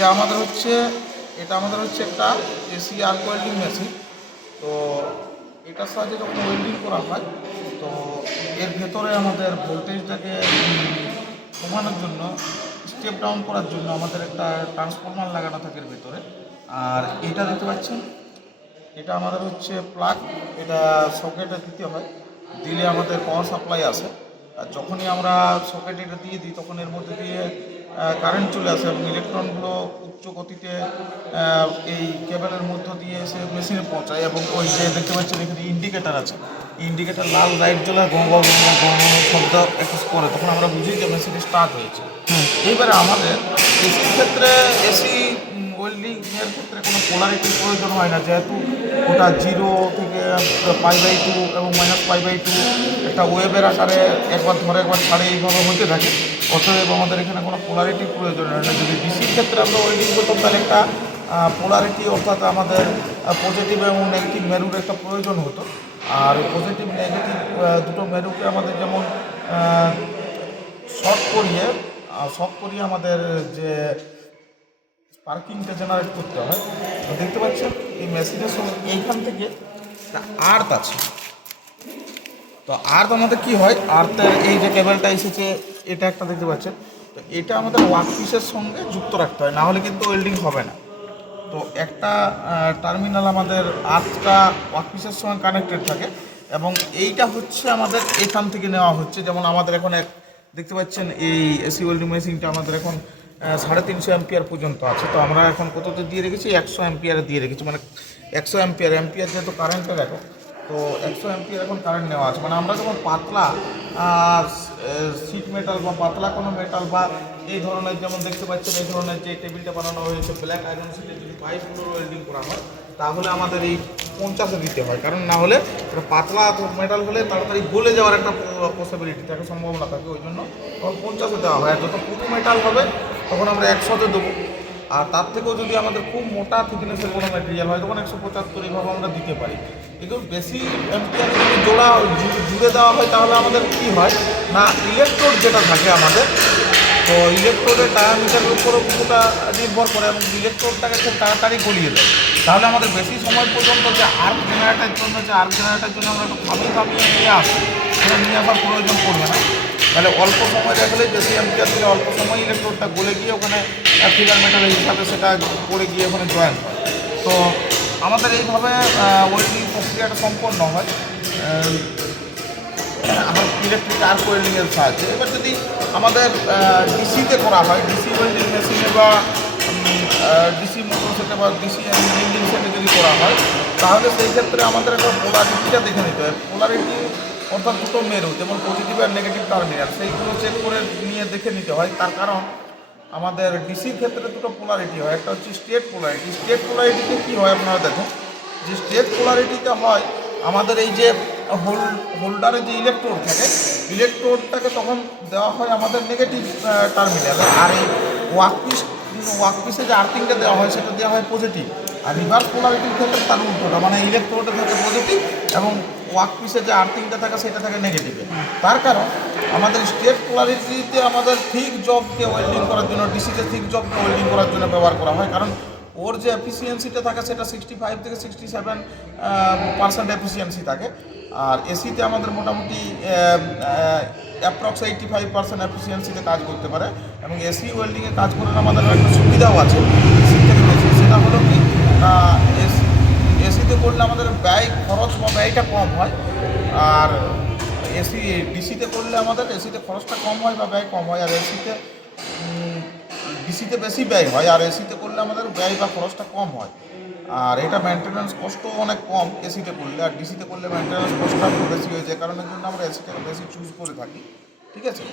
এটা আমাদের হচ্ছে একটা এসি আর্ক ওয়েল্ডিং মেশিন। তো এটার সাহায্যে যখন ওয়েল্ডিং করা হয়, তো এর ভেতরে আমাদের ভোল্টেজটাকে কমানোর জন্য, স্টেপ ডাউন করার জন্য আমাদের একটা ট্রান্সফরমার লাগানো থাকে এর ভেতরে। আর এটা দেখতে পাচ্ছেন, এটা আমাদের হচ্ছে প্লাগ। এটা সকেটে দিতে হয়, দিলে আমাদের পাওয়ার সাপ্লাই আসে। আর যখনই আমরা সকেটে এটা দিয়ে দিই, তখন এর মধ্যে দিয়ে কারেন্ট চলে আসে এবং ইলেকট্রনগুলো উচ্চ গতিতে এই কেবলের মধ্য দিয়ে এসে মেশিনে পৌঁছায়। এবং ওই যে দেখতে পাচ্ছেন এখানে ইন্ডিকেটার আছে, ইন্ডিকেটার লাল লাইট জ্বলে গঁ গঁ গঁ গঁ গঁ শব্দ একটু করে, তখন আমরা বুঝি যে মেশিন স্টার্ট হয়েছে। এইবারে আমাদের এসির ক্ষেত্রে, এসি ওয়েল্ডিং এর ক্ষেত্রে কোনো পোলারিটির প্রয়োজন হয় না, যেহেতু ওটা 0 থেকে π/2 এবং -π/2 একটা ওয়েবের আকারে একবার ধরে একবার ছাড়ে এইভাবে হতে থাকে। অতএব আমাদের এখানে কোনো পোলারিটির প্রয়োজন হয় না। যদি ডিসির ক্ষেত্রে আমরা ওয়েল্ডিং করতাম, তাহলে একটা পোলারিটি, অর্থাৎ আমাদের পজিটিভ এবং নেগেটিভ মেরুর একটা প্রয়োজন হতো। আর পজিটিভ নেগেটিভ দুটো মেরুকে আমাদের যেমন শর্ট করিয়ে আমাদের যে স্পার্কিংটা জেনারেট করতে হয়। তো দেখতে পাচ্ছেন এই মেশিনের সঙ্গে এইখান থেকে একটা আর্থ আছে। তো আর্থ আমাদের কি হয়, আর্থের এই যে কেবলটা এসেছে, এটা একটা দেখতে পাচ্ছেন, তো এটা আমাদের ওয়ার্কপিসের সঙ্গে যুক্ত রাখতে হয়, নাহলে কিন্তু ওয়েল্ডিং হবে না। তো একটা টার্মিনাল আমাদের আর্থটা ওয়ার্কপিসের সঙ্গে কানেক্টেড থাকে, এবং এইটা হচ্ছে আমাদের এখান থেকে নেওয়া হচ্ছে। যেমন আমাদের এখন দেখতে পাচ্ছেন এই এসি ওয়েল্ডিং মেশিনটা আমাদের এখন 350 অ্যাম্পিয়ার পর্যন্ত আছে। তো আমরা এখন কততে দিয়ে রেখেছি, 100 অ্যাম্পিয়ারে দিয়ে রেখেছি। মানে 100 অ্যাম্পিয়ার যেহেতু কারেন্টের এখন, তো 100 অ্যাম্পিয়ার এখন কারেন্ট নেওয়া আছে। মানে আমরা যখন পাতলা শিট মেটাল বা পাতলা কোনো মেটাল বা এই ধরনের, যেমন দেখতে পাচ্ছেন এই ধরনের যে টেবিলটা বানানো হয়েছে ব্ল্যাক আয়রন শিটে, যদি পাইপগুলো ওয়েল্ডিং করা হয়, তাহলে আমাদের এই 50-এ দিতে হয়। কারণ না হলে পাতলা মেটাল হলে তাড়াতাড়ি গলে যাওয়ার একটা পসিবিলিটি থাকে, সম্ভাবনা থাকে। ওই জন্য তখন 50-এ দেওয়া হয়। আর যত পুরো মেটাল হবে তখন আমরা 100-তে দেবো। আর তার থেকেও যদি আমাদের খুব মোটা থিকনেসের কোনো ম্যাটেরিয়াল হয়, তখন 175 এইভাবে আমরা দিতে পারি। কিন্তু বেশি অ্যাম্পিয়ার যদি জুড়ে দেওয়া হয়, তাহলে আমাদের কী হয় না, ইলেকট্রোড যেটা থাকে আমাদের, তো ইলেকট্রোডের ডায়ামিটারের উপরও কিছুটা নির্ভর করে, এবং ইলেকট্রোডটাকে খুব তাড়াতাড়ি গলিয়ে দেয়। তাহলে আমাদের বেশি সময় পর্যন্ত যে আর্ক জেনারেটার জন্য আমরা একটু থামিয়ে নিয়ে আসি, সেটা নিয়ে আসার প্রয়োজন পড়বে না। তাহলে অল্প সময় রাখলে, বেশি অ্যাম্পিয়ার দিলে অল্প সময় ইলেকট্রোডটা গলে গিয়ে ওখানে ফিলার মেটালের হিসাবে সেটা পড়ে গিয়ে ওখানে জয়েন হয়। তো আমাদের এইভাবে ওয়েল্ডিং প্রক্রিয়াটা সম্পন্ন হয় আমার ইলেকট্রিক আর্ক ওয়েল্ডিংয়ের সাহায্যে। এবার যদি আমাদের ডিসিতে করা হয়, ডিসি ওয়েল্ডিং মেশিনে বা ডিসি মোটর সেটে বা ডিসি ইঞ্জিন সেটে যদি করা হয়, তাহলে সেই ক্ষেত্রে আমাদের একটা পোলারিটিটা দেখে নিতে হয়। পোলারিটি অর্থাৎ দুটো মেরু, যেমন পজিটিভ আর নেগেটিভ টার্মিনাল, সেইগুলো চেক করে নিয়ে দেখে নিতে হয়। তার কারণ আমাদের ডিসির ক্ষেত্রে দুটো পোলারিটি হয়, একটা হচ্ছে স্টেট পোলারিটি। স্টেট পোলারিটিতে কী হয় আপনারা দেখুন, যে স্টেট পোলারিটিতে হয় আমাদের এই যে হোল্ডারে যে ইলেকট্রোড থাকে, ইলেকট্রোডটাকে তখন দেওয়া হয় আমাদের নেগেটিভ টার্মিনালে। আর এই ওয়ার্কপিসে যে আর্থিংটা দেওয়া হয়, সেটা দেওয়া হয় পজিটিভ। আর রিভার্স পোলারিটির ক্ষেত্রে তার উল্টোটা, মানে ইলেকট্রোডে থাকে পজিটিভ এবং ওয়ার্কপিসে যে আর্থিংটা থাকে সেটা থাকে নেগেটিভে। তার কারণ আমাদের স্টেট পোলারিটিতে আমাদের থিক জবকে ওয়েল্ডিং করার জন্য, ডিসিতে থিক জবকে ওয়েল্ডিং করার জন্য ব্যবহার করা হয়। কারণ ওর যে এফিসিয়েন্সিটা থাকে সেটা 65 থেকে 67% এফিসিয়েন্সি থাকে। আর এসিতে আমাদের মোটামুটি অ্যাপ্রক্স 85% এফিসিয়েন্সিতে কাজ করতে পারে। এবং এসি ওয়েল্ডিংয়ে কাজ করার আমাদের একটা সুবিধাও আছে এসির থেকে বেশি। সেটা হলো কি, এসিতে করলে আমাদের খরচ বা ব্যয়টা কম হয়। আর ডিসিতে করলে আমাদের এসিতে খরচটা কম হয় বা ব্যয় কম হয়। আর ডিসিতে বেশি ব্যয় হয়, আর এসিতে করলে আমাদের ব্যয় বা খরচটা কম হয়। আর এটা মেনটেন্যান্স কষ্টও অনেক কম এসিতে করলে, আর ডিসিতে করলে মেনটেন্যান্স কষ্টটা একটু বেশি হয়ে যায়। কারণের জন্য আমরা এসিটাকে বেশি চুজ করে থাকি। ঠিক আছে,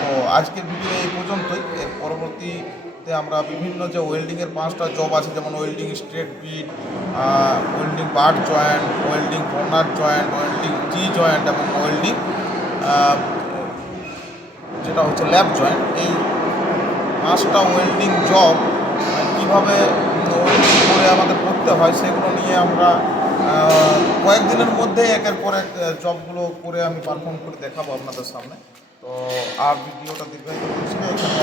তো আজকের ভিডিও এই পর্যন্তই। এর পরবর্তীতে আমরা বিভিন্ন যে ওয়েল্ডিংয়ের 5টা জব আছে, যেমন welding straight bead, welding butt joint, welding corner joint, welding G joint এবং ওয়েল্ডিং যেটা হচ্ছে ল্যাব জয়েন্ট, এই 5টা ওয়েল্ডিং জব কীভাবে ওয়েল্ডিং করে আমাদের করতে হয়, সেগুলো নিয়ে আমরা কয়েকদিনের মধ্যে একের পর এক জবগুলো করে আমি পারফর্ম করে দেখাবো আপনাদের সামনে। তো আর ভিডিওটা দীর্ঘায়িত করছি না, এখানে